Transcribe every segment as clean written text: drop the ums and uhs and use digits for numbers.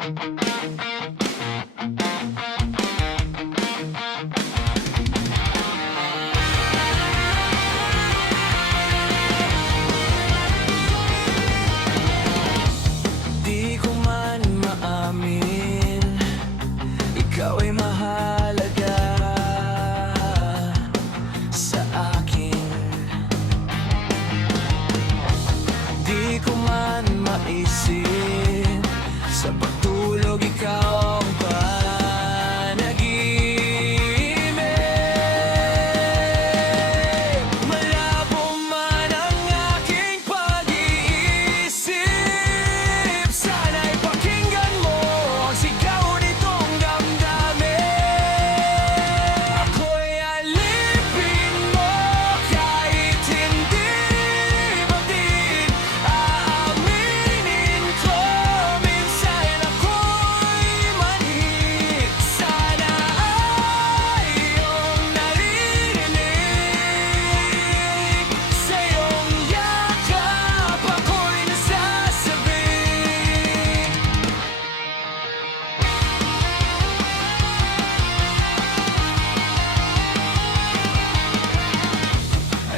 Di ko man maamin, ikaw ay mahalaga sa akin. Di ko man maisip, sa pagtulog ikaw ang panaginip. Malabo man ang aking pag-iisip, sana'y pakinggan mo ang sigaw nitong damdamin. Ako'y alipin mo kahit hindi batid. Aaminin ko minsan ako'y mali. Sana ay iyong naririnig, sa iyong yakap ako'y nasasabi.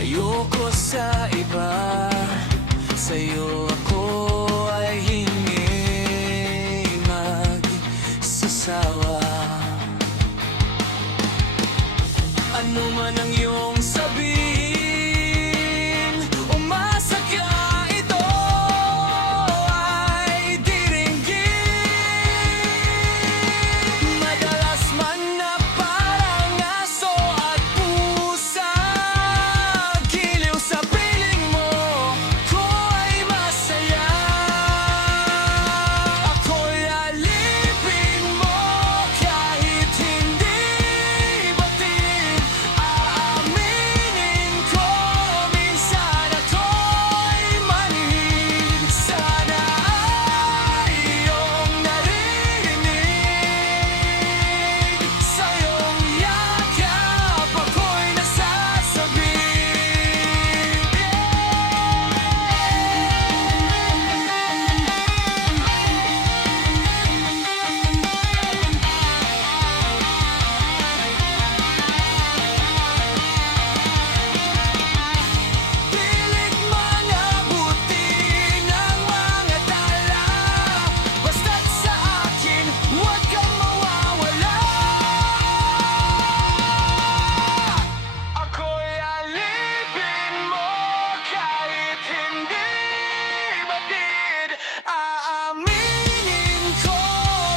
Ayoko sa iba, sa'yo ako ay hindi magsasawa. Ano man ang iyong sabihin, umasa ka, ito ay diringgin. Madalas man na parang aso at pusa, giliw sa piling mo ko ay masaya. Ako'y alipin mo kahit hindi batid. Aaminin ko minsan ako'y mali. Sana ay iyong naririnig, sa iyong yakap ako'y nasasabi. Pilit man abutin ang mga tala, basta't sa akin huwag kang mawawala. Ako'y alipin mo kahit hindi batid. Aaminin ko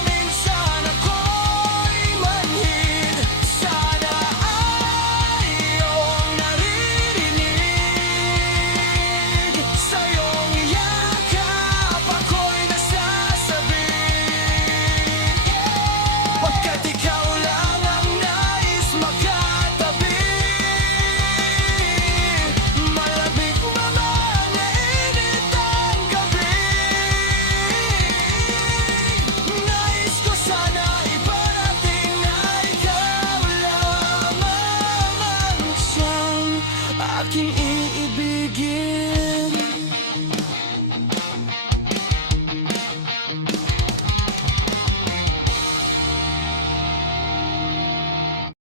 minsan ako'y manhid. Sana ay iyong naririnig, sa iyong yakap ako'y nasasabi. Pagkat ikaw lang ang nais makatabi, malamig naman na init ang gabi. Nais ko sana iparating na ikaw lamang ang siyang aking iibigin.